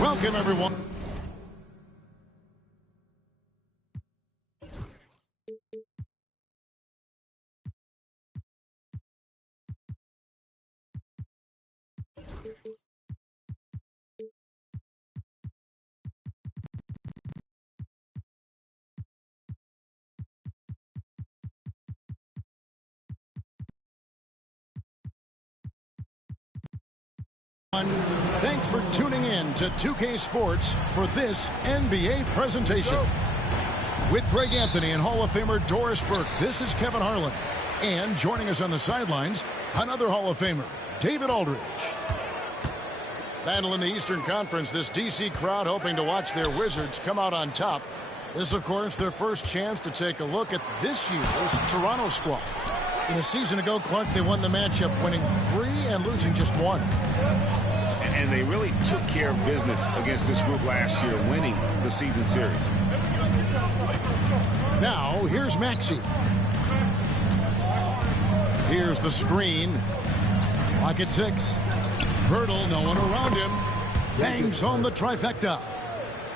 Welcome, everyone. Thanks for tuning in to 2K Sports for this NBA presentation. With Greg Anthony and Hall of Famer Doris Burke, this is Kevin Harlan. And joining us on the sidelines, another Hall of Famer, David Aldridge. Battle in the Eastern Conference, this DC crowd hoping to watch their Wizards come out on top. This, of course, their first chance to take a look at this year's Toronto squad. In a season ago, Clark, they won the matchup, winning 3 and losing just 1. And they really took care of business against this group last year, winning the season series. Now, here's Maxey. Here's the screen. Clock at 6. Hurdle, no one around him. Bangs home the trifecta.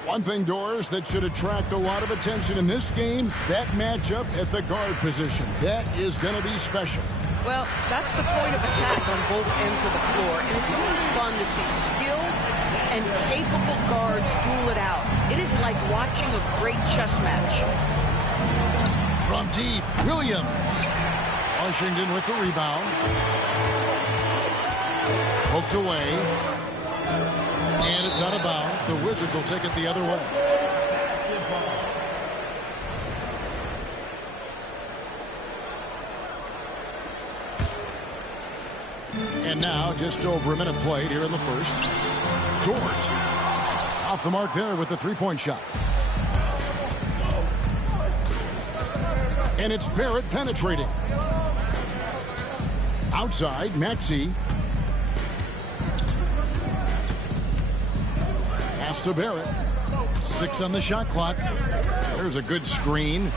One thing, Doris, that should attract a lot of attention in this game, that matchup at the guard position. That is going to be special. Well, that's the point of attack on both ends of the floor, and it's always fun to see skilled and capable guards duel it out. It is like watching a great chess match. From deep, Williams. Washington with the rebound. Poked away. And it's out of bounds. The Wizards will take it the other way. And now, just over a minute played here in the first. Dort off the mark there with the three-point shot. And it's Barrett penetrating. Outside, Maxey. Pass to Barrett. 6 on the shot clock. There's a good screen.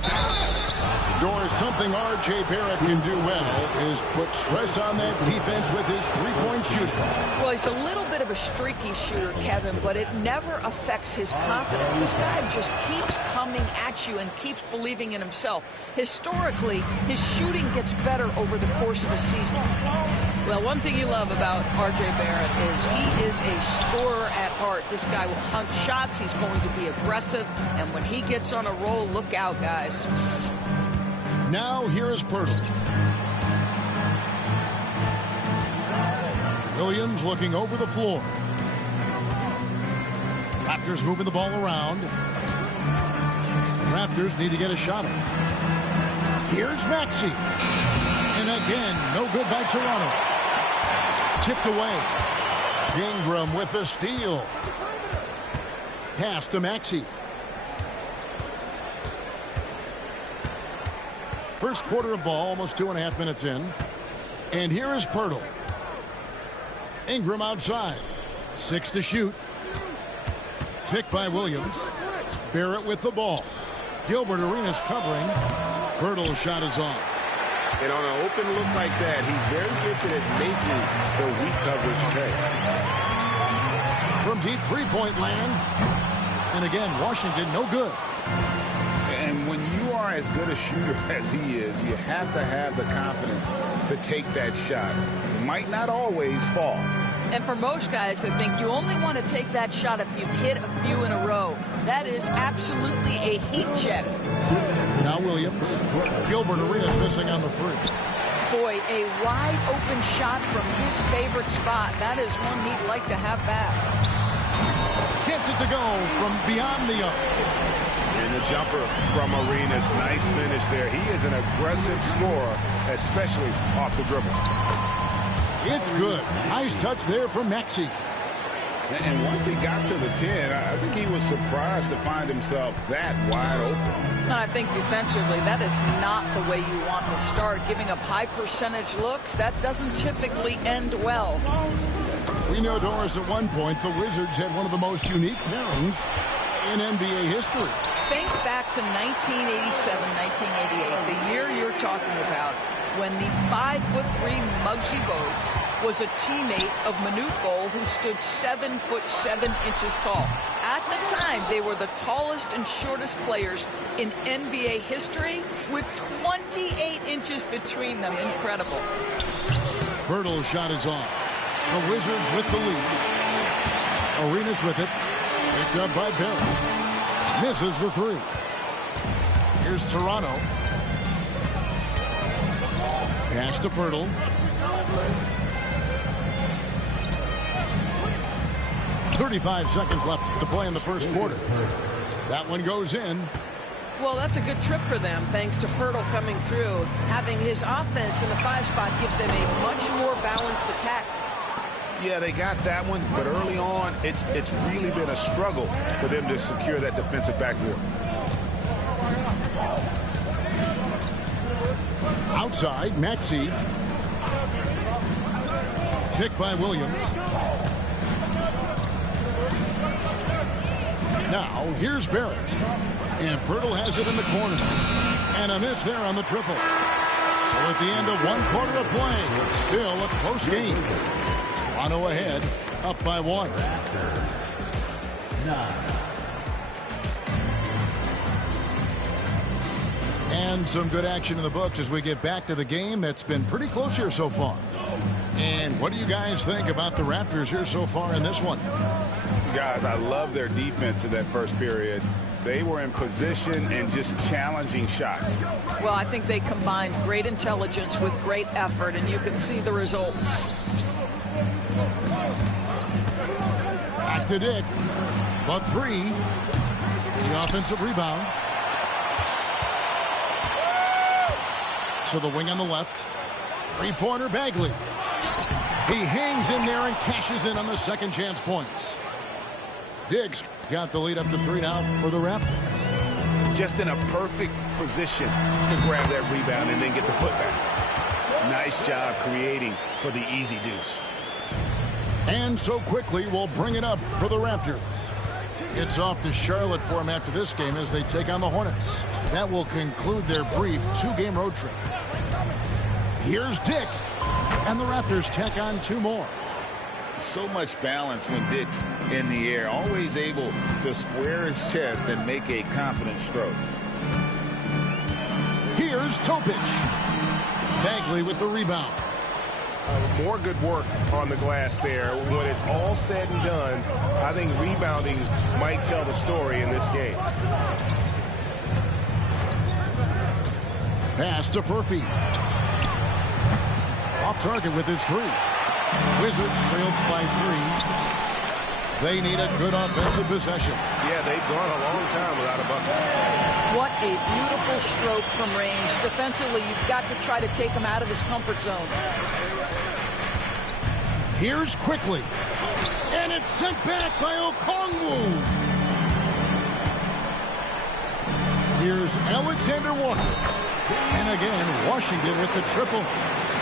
Doris, something R.J. Barrett can do well is put stress on that defense with his three-point shooting. Well, he's a little bit of a streaky shooter, Kevin, but it never affects his confidence. This guy just keeps coming at you and keeps believing in himself. Historically, his shooting gets better over the course of a season. Well, one thing you love about R.J. Barrett is he is a scorer at heart. This guy will hunt shots. He's going to be aggressive. And when he gets on a roll, look out, guys. Now here is Pirtle. Williams looking over the floor. Raptors moving the ball around. Raptors need to get a shot off. Here's Maxey. And again, no good by Toronto. Tipped away. Ingram with the steal. Pass to Maxey. First quarter of ball, almost 2.5 minutes in. And here is Pirtle. Ingram outside. 6 to shoot. Picked by Williams. Barrett with the ball. Gilbert Arenas covering. Pirtle's shot is off. And on an open look like that, he's very gifted at making the weak coverage pay. From deep three-point land. And again, Washington no good. And when you are as good a shooter as he is, you have to have the confidence to take that shot. It might not always fall. And for most guys, I think you only want to take that shot if you've hit a few in a row. That is absolutely a heat check. Now Williams. Gilbert Arenas missing on the three. Boy, a wide open shot from his favorite spot. That is one he'd like to have back. Gets it to go from beyond the arc. And the jumper from Arenas. Nice finish there. He is an aggressive scorer, especially off the dribble. It's good. Nice touch there from Maxey. And once he got to the 10, I think he was surprised to find himself that wide open. I think defensively, that is not the way you want to start. Giving up high percentage looks, that doesn't typically end well. We know, Doris, at one point, the Wizards had one of the most unique pairings in NBA history. Think back to 1987, 1988, the year you're talking about, when the 5'3" Muggsy Bogues was a teammate of Manute Bol, who stood 7'7" tall. At the time, they were the tallest and shortest players in NBA history, with 28 inches between them. Incredible. Pirtle's shot is off. The Wizards with the lead. Arenas with it. Picked up by Barrett. Misses the three. Here's Toronto. Pass to Pirtle. .35 seconds left to play in the first quarter. That one goes in. Well, that's a good trip for them, thanks to Pirtle coming through. Having his offense in the 5 spot gives them a much more balanced attack. Yeah, they got that one, but early on, it's really been a struggle for them to secure that defensive backboard. Outside, Maxey. Picked by Williams. Now, here's Barrett. And Pirtle has it in the corner. And a miss there on the triple. So at the end of 1 quarter of play, still a close game. Toronto ahead, up by 1. And some good action in the books as we get back to the game that's been pretty close here so far. And what do you guys think about the Raptors here so far in this one? Guys, I love their defense in that first period. They were in position and just challenging shots. Well, I think they combined great intelligence with great effort, and you can see the results. Back to Dick. But 3. The offensive rebound. To the wing on the left. 3-pointer Bagley. He hangs in there and cashes in on the second chance points. Diggs got the lead up to 3 now for the Raptors. Just in a perfect position to grab that rebound and then get the putback. Nice job creating for the easy deuce. And so quickly we'll bring it up for the Raptors. It's off to Charlotte for them after this game as they take on the Hornets. That will conclude their brief 2-game road trip. Here's Dick. And the Raptors tack on 2 more. So much balance when Dick's in the air. Always able to square his chest and make a confident stroke. Here's Topic. Bagley with the rebound. More good work on the glass there. When it's all said and done, I think rebounding might tell the story in this game. Pass to Furphy. Off target with his 3. Wizards trailed by 3. They need a good offensive possession. Yeah, they've gone a long time without a bucket. What a beautiful stroke from range. Defensively, you've got to try to take him out of his comfort zone. Here's Quickly. And it's sent back by Okongwu. Here's Alexander Walker. And again, Washington with the triple.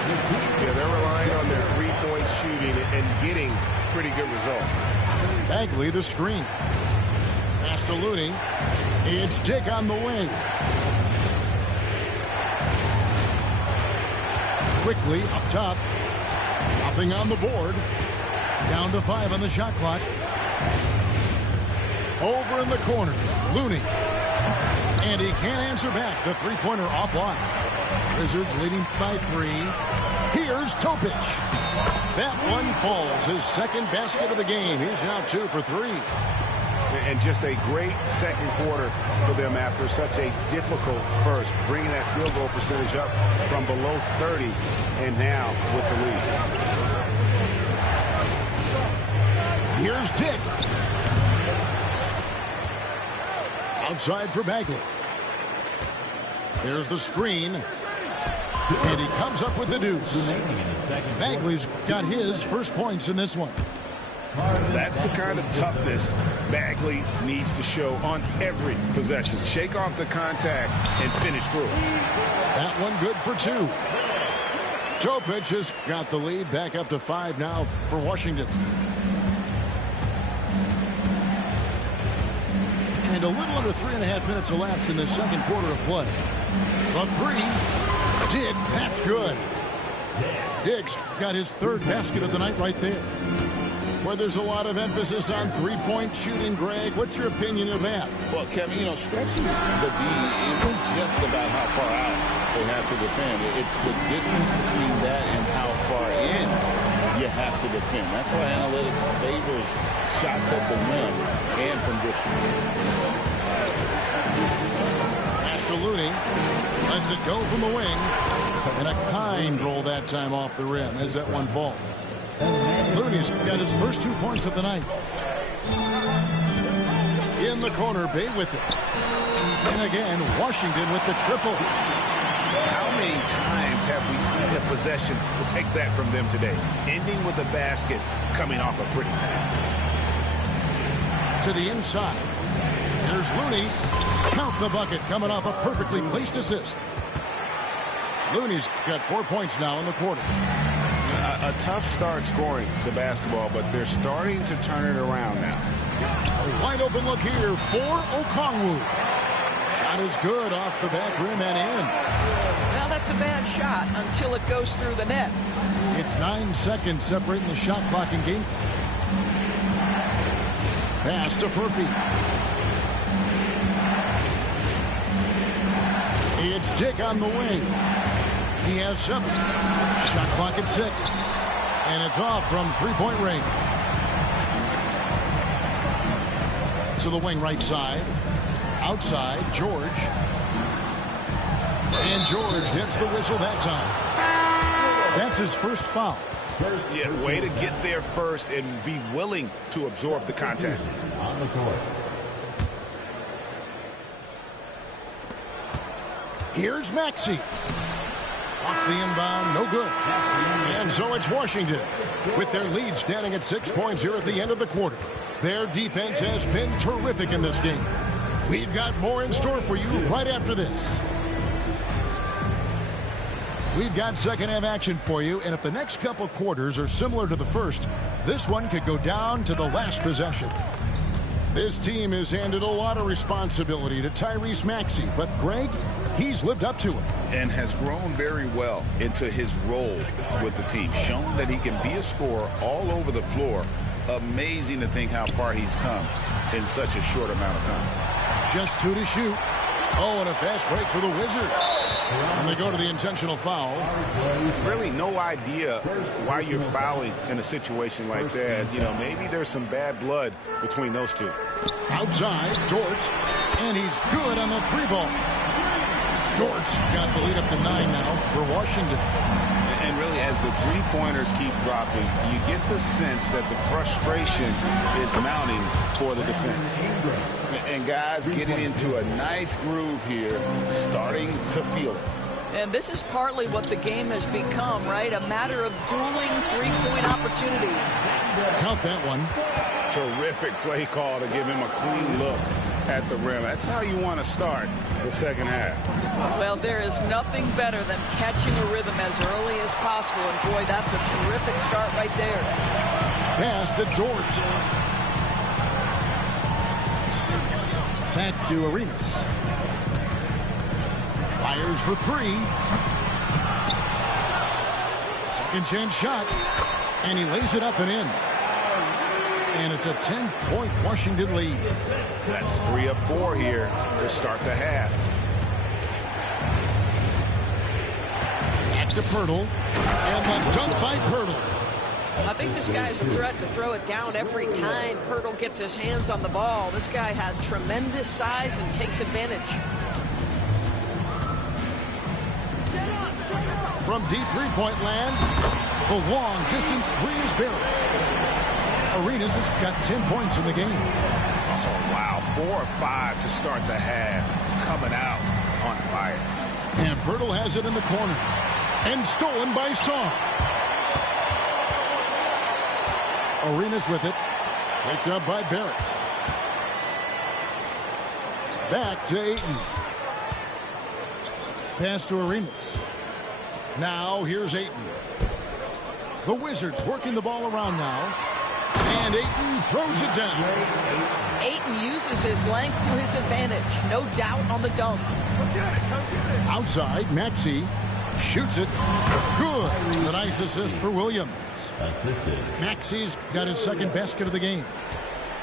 Yeah, they're relying on their 3-point shooting and getting pretty good results. Bagley the screen. Pass to Looney. It's Dick on the wing. Quickly up top. Nothing on the board. Down to 5 on the shot clock. Over in the corner. Looney. And he can't answer back. The 3-pointer offline. Wizards leading by 3. Here's Topic. That one falls. His second basket of the game. He's now 2 for 3. And just a great second quarter for them after such a difficult first. Bringing that field goal percentage up from below 30 and now with the lead. Here's Dick. Outside for Bagley. There's the screen. And he comes up with the deuce. Bagley's got his first points in this one. That's the kind of toughness Bagley needs to show on every possession. Shake off the contact and finish through. That one good for 2. Topic has got the lead back up to 5 now for Washington. And a little under 3.5 minutes elapsed in the second quarter of play. The 3. Dick, that's good. Diggs got his third basket of the night right there. Where there's a lot of emphasis on three-point shooting, Greg. What's your opinion of that? Well, Kevin, you know, stretching the D isn't just about how far out they have to defend. It's the distance between that and how far in you have to defend. That's why analytics favors shots at the rim and from distance. Master Looney lets it go from the wing. And a kind roll that time off the rim as that one falls. Looney's got his first 2 points of the night. In the corner, Bay with it. And again, Washington with the triple. How many times have we seen a possession like that from them today? Ending with a basket, coming off a pretty pass. To the inside. Here's Looney. Count the bucket, coming off a perfectly placed assist. Looney's got 4 points now in the quarter. A tough start scoring the basketball, but they're starting to turn it around now. A wide open look here for Okongwu. Shot is good off the back rim and in. Well, that's a bad shot until it goes through the net. It's 9 seconds separating the shot clock and game clock. Pass to Furphy. It's Dick on the wing. He has 7. Shot clock at 6. And it's off from three-point range. To the wing right side. Outside, George. And George hits the whistle that time. That's his first foul. Yeah, way to get there first and be willing to absorb the contact. On the court. Here's Maxey. Off the inbound, no good. And so it's Washington with their lead standing at 6 points here at the end of the quarter. Their defense has been terrific in this game. We've got more in store for you right after this. We've got second half action for you, and if the next couple quarters are similar to the first, this one could go down to the last possession. This team has handed a lot of responsibility to Tyrese Maxey, but Greg, he's lived up to it. And has grown very well into his role with the team. Shown that he can be a scorer all over the floor. Amazing to think how far he's come in such a short amount of time. Just 2 to shoot. Oh, and a fast break for the Wizards. And they go to the intentional foul. Really no idea why you're fouling in a situation like that. You know, maybe there's some bad blood between those two. Outside, George. And he's good on the 3-ball. George got the lead up to 9 now for Washington. And really, as the three-pointers keep dropping, you get the sense that the frustration is mounting for the defense. And guys getting into a nice groove here, starting to feel it. And this is partly what the game has become, right? A matter of dueling three-point opportunities. Count that one. Terrific play call to give him a clean look at the rim. That's how you want to start the second half. Well, there is nothing better than catching a rhythm as early as possible. And, boy, that's a terrific start right there. Pass to George. Back to Arenas. Fires for 3. Second chance shot. And he lays it up and in. And it's a 10-point Washington lead. That's 3 of 4 here to start the half. Back to Pirtle. And the dunk by Pirtle. I think this guy's a threat to throw it down every time Pirtle gets his hands on the ball. This guy has tremendous size and takes advantage. From deep three-point land, the long distance 3 is buried. Arenas has got 10 points in the game. Oh, wow. 4 or 5 to start the half. Coming out on fire. And Pirtle has it in the corner. And stolen by Song. Arenas with it. Picked up by Barrett. Back to Ayton. Pass to Arenas. Now here's Ayton. The Wizards working the ball around now. And Ayton throws it down. Ayton uses his length to his advantage. No doubt on the dunk. Outside, Maxey. Shoots it. Good. A nice assist for Williams. Assisted. Maxi's got his second basket of the game.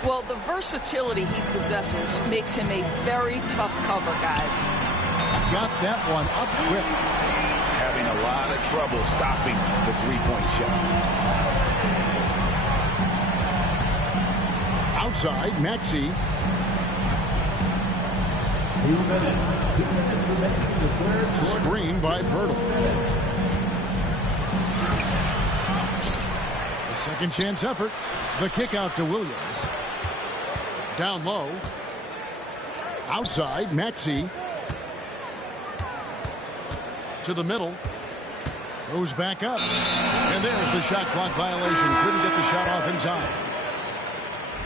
Well, the versatility he possesses makes him a very tough cover, guys. Got that one up quick. Having a lot of trouble stopping the three-point shot. Outside, Maxey. 2 minutes. 2 minutes remaining in the third quarter. Screen by Pirtle. The second chance effort. The kick out to Williams. Down low. Outside, Maxey. To the middle. Goes back up. And there's the shot clock violation. Couldn't get the shot off in time.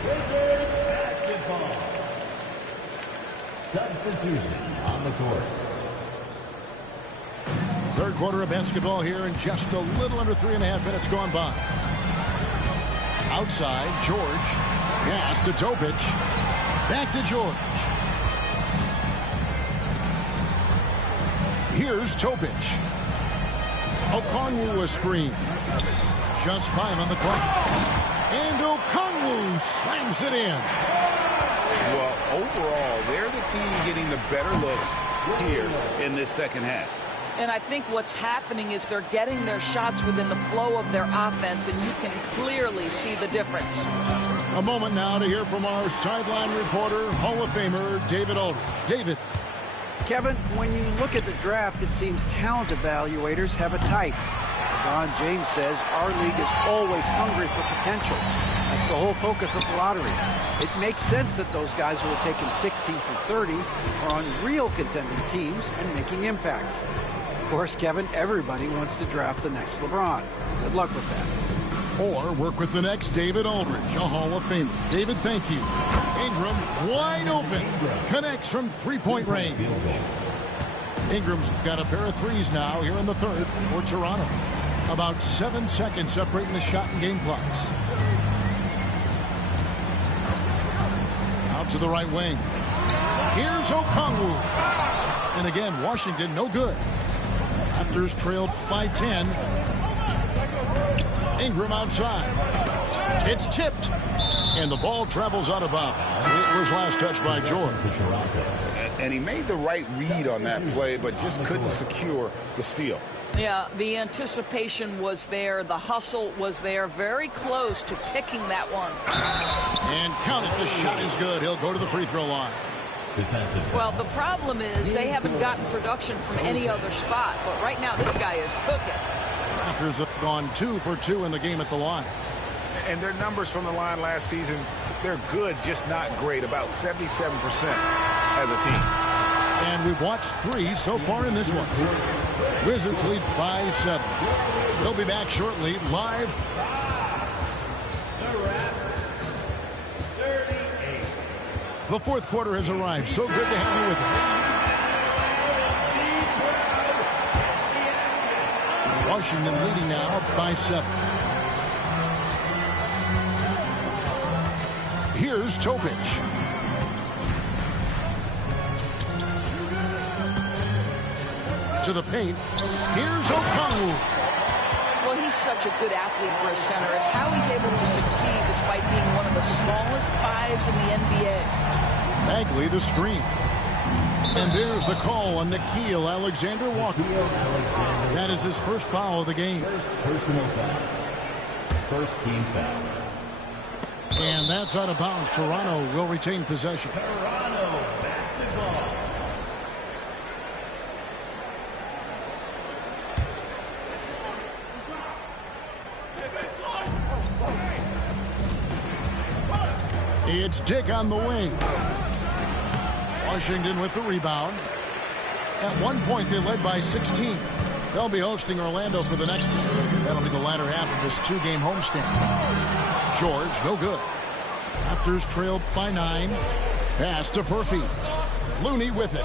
Basketball. Substitution on the court. Third quarter of basketball here, and just a little under 3.5 minutes gone by. Outside, George. Pass to Topic. Back to George. Here's Topic. Okongwu a screen. Just 5 on the clock. And Okongwu slams it in. Well, overall, they're the team getting the better looks here in this second half. And I think what's happening is they're getting their shots within the flow of their offense, and you can clearly see the difference. A moment now to hear from our sideline reporter, Hall of Famer David Aldridge. David. Kevin, when you look at the draft, it seems talent evaluators have a type. LeBron James says our league is always hungry for potential. That's the whole focus of the lottery. It makes sense that those guys who are taken 16 through 30 are on real contending teams and making impacts. Of course, Kevin, everybody wants to draft the next LeBron. Good luck with that. Or work with the next David Aldridge, a Hall of Famer. David, thank you. Ingram, wide open. Connects from three-point range. Ingram's got a pair of threes now here in the third for Toronto. About 7 seconds separating the shot and game clocks. Out to the right wing. Here's Okongwu. And again, Washington no good. Raptors trailed by 10. Ingram outside. It's tipped. And the ball travels out of bounds. It was last touched by George. And he made the right read on that play, but just couldn't secure the steal. Yeah, the anticipation was there. The hustle was there. Very close to picking that one. And count it. The shot is good. He'll go to the free throw line. Well, the problem is they haven't gotten production from any other spot. But right now, this guy is cooking. Raptors have gone 2 for 2 in the game at the line. And their numbers from the line last season, they're good, just not great. About 77% as a team. And we've watched 3 so far in this one. Wizards lead by 7. They'll be back shortly, live. The fourth quarter has arrived. So good to have you with us. Washington leading now by 7. Here's Topic. To the paint. Here's Okongwu. Well, he's such a good athlete for a center. It's how he's able to succeed despite being one of the smallest 5s in the NBA. Bagley the screen. And there's the call on Nickeil Alexander-Walker. That is his first foul of the game. First personal foul. First team foul. And that's out of bounds. Toronto will retain possession. Toronto basketball. It's Dick on the wing. Washington with the rebound. At one point, they led by 16. They'll be hosting Orlando for the next one. That'll be the latter half of this 2-game homestand. George, no good. Raptors trailed by 9. Pass to Furphy. Looney with it.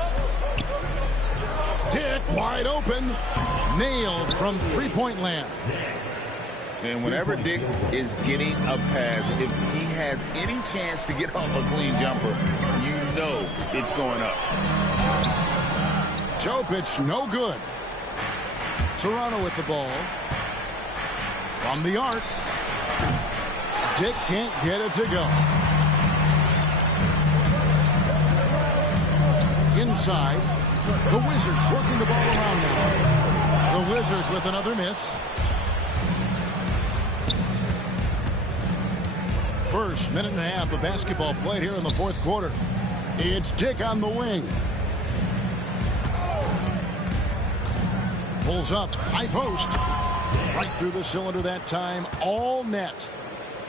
Dick wide open. Nailed from three-point land. And whenever Dick is getting a pass, if he has any chance to get off a clean jumper, you know it's going up. Topic, no good. Toronto with the ball. From the arc. Dick can't get it to go. Inside. The Wizards working the ball around now. The Wizards with another miss. First minute and a half of basketball played here in the fourth quarter. It's Dick on the wing. Pulls up, high post. Right through the cylinder that time, all net.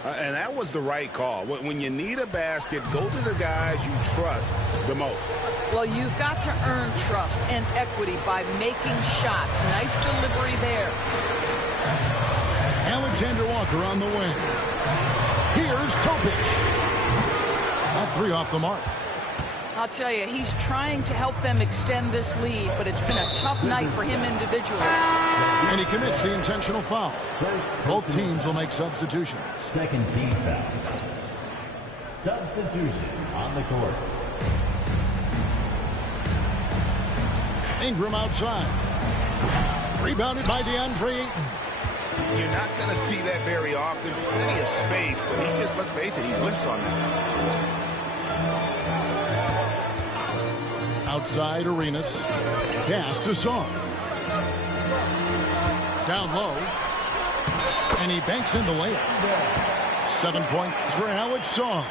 And that was the right call. When you need a basket, go to the guys you trust the most. Well, you've got to earn trust and equity by making shots. Nice delivery there. Alexander Walker on the wing. Here's Topic. That three off the mark. I'll tell you, he's trying to help them extend this lead, but it's been a tough night for him individually. And he commits the intentional foul. Both teams will make substitutions. Second team foul. Substitution on the court. Ingram outside. Rebounded by DeAndre Ayton. You're not going to see that very often. Plenty of space, but he just, let's face it, he whiffs on that. Outside Arenas. Pass to Song. Down low. And he banks in the layup. 7 points for Alex Song.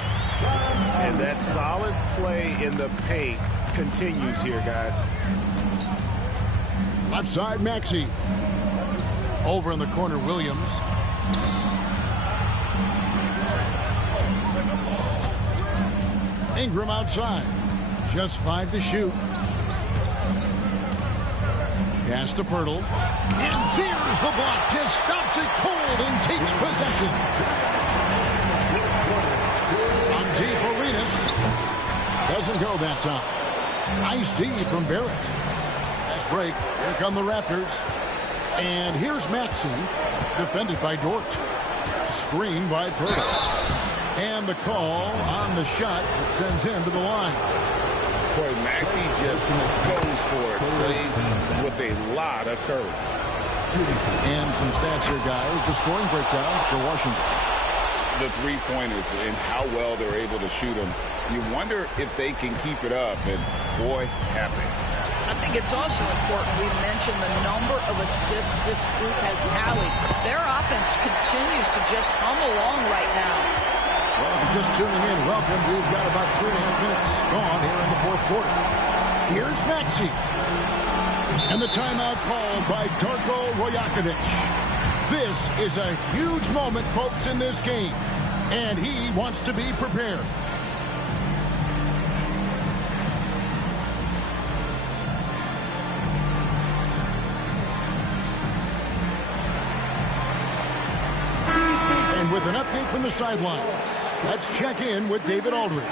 And that solid play in the paint continues here, guys. Left side Maxey. Over in the corner Williams. Ingram outside. Just 5 to shoot. Pass to Pirtle. And there's the block. Just stops it cold and takes possession. From deep, Arenas. Doesn't go that time. Nice D from Barrett. Nice break. Here come the Raptors. And here's Maxey. Defended by Dort. Screened by Pirtle. And the call on the shot that sends him to the line. Boy, Maxey just goes for it. Plays with a lot of courage. And some stats here, guys. The scoring breakdown for Washington. The three-pointers and how well they're able to shoot them. You wonder if they can keep it up. And, boy, happy. I think it's also important we mention the number of assists this group has tallied. Their offense continues to just hum along right now. Well, if you're just tuning in, welcome. We've got about 3.5 minutes gone here in the fourth quarter. Here's Maxey. And the timeout called by Darko Rajakovic. This is a huge moment, folks, in this game. And he wants to be prepared. And with an update from the sidelines, let's check in with David Aldridge.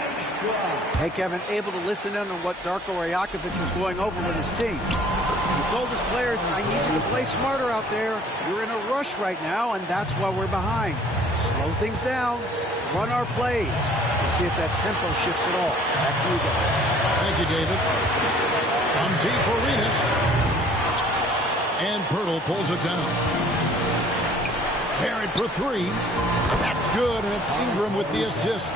Hey, Kevin, able to listen in on what Darko Rajakovic was going over with his team. He told his players, I need you to play smarter out there. You're in a rush right now, and that's why we're behind. Slow things down, run our plays, and see if that tempo shifts at all. Back to you guys. Thank you, David. From deep, Arenas. And Pirtle pulls it down. Barrett for three. That's good, and it's Ingram with the assist.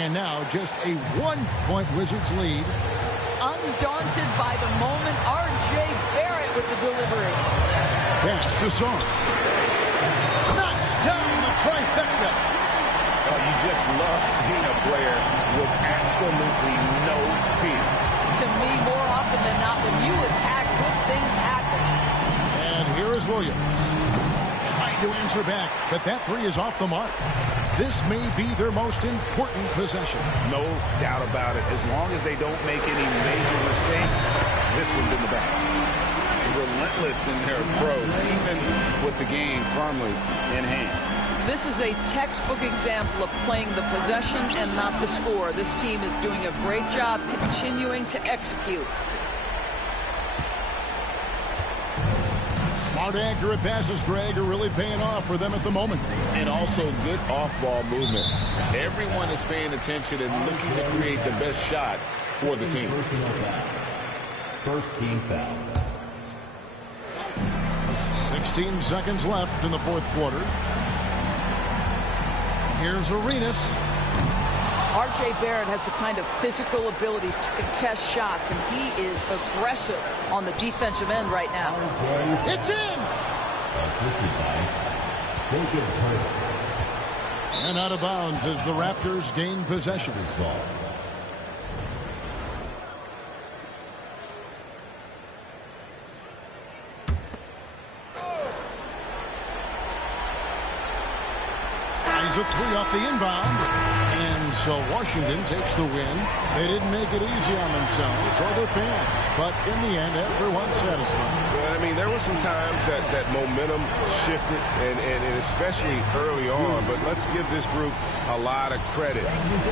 And now just a 1-point Wizards lead. Undaunted by the moment, R.J. Barrett with the delivery. Pass to Song. Knocks down the trifecta. Oh, you just love seeing a player with absolutely no fear. To me, more often than not, when you attack, good things happen. And here is Williams. Trying to answer back, but that three is off the mark. This may be their most important possession. No doubt about it. As long as they don't make any major mistakes, this one's in the bag. Relentless in their approach, even with the game firmly in hand. This is a textbook example of playing the possession and not the score. This team is doing a great job continuing to execute. Smart, accurate passes, Greg, are really paying off for them at the moment. And also good off-ball movement. Everyone is paying attention and looking to create the best shot for the team. First team foul. 16 seconds left in the fourth quarter. Here's Arenas. R.J. Barrett has the kind of physical abilities to contest shots, and he is aggressive on the defensive end right now. It's in! Assisted by Jacob Turner. And out of bounds as the Raptors gain possession. Ball. Tries a three off the inbound. And so Washington takes the win. They didn't make it easy on themselves or their fans, but in the end, everyone's satisfied. Well, I mean, there were some times that momentum shifted, and especially early on, but let's give this group a lot of credit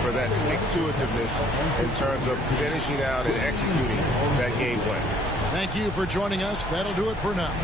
for that stick-to-itiveness in terms of finishing out and executing that game plan. Thank you for joining us. That'll do it for now.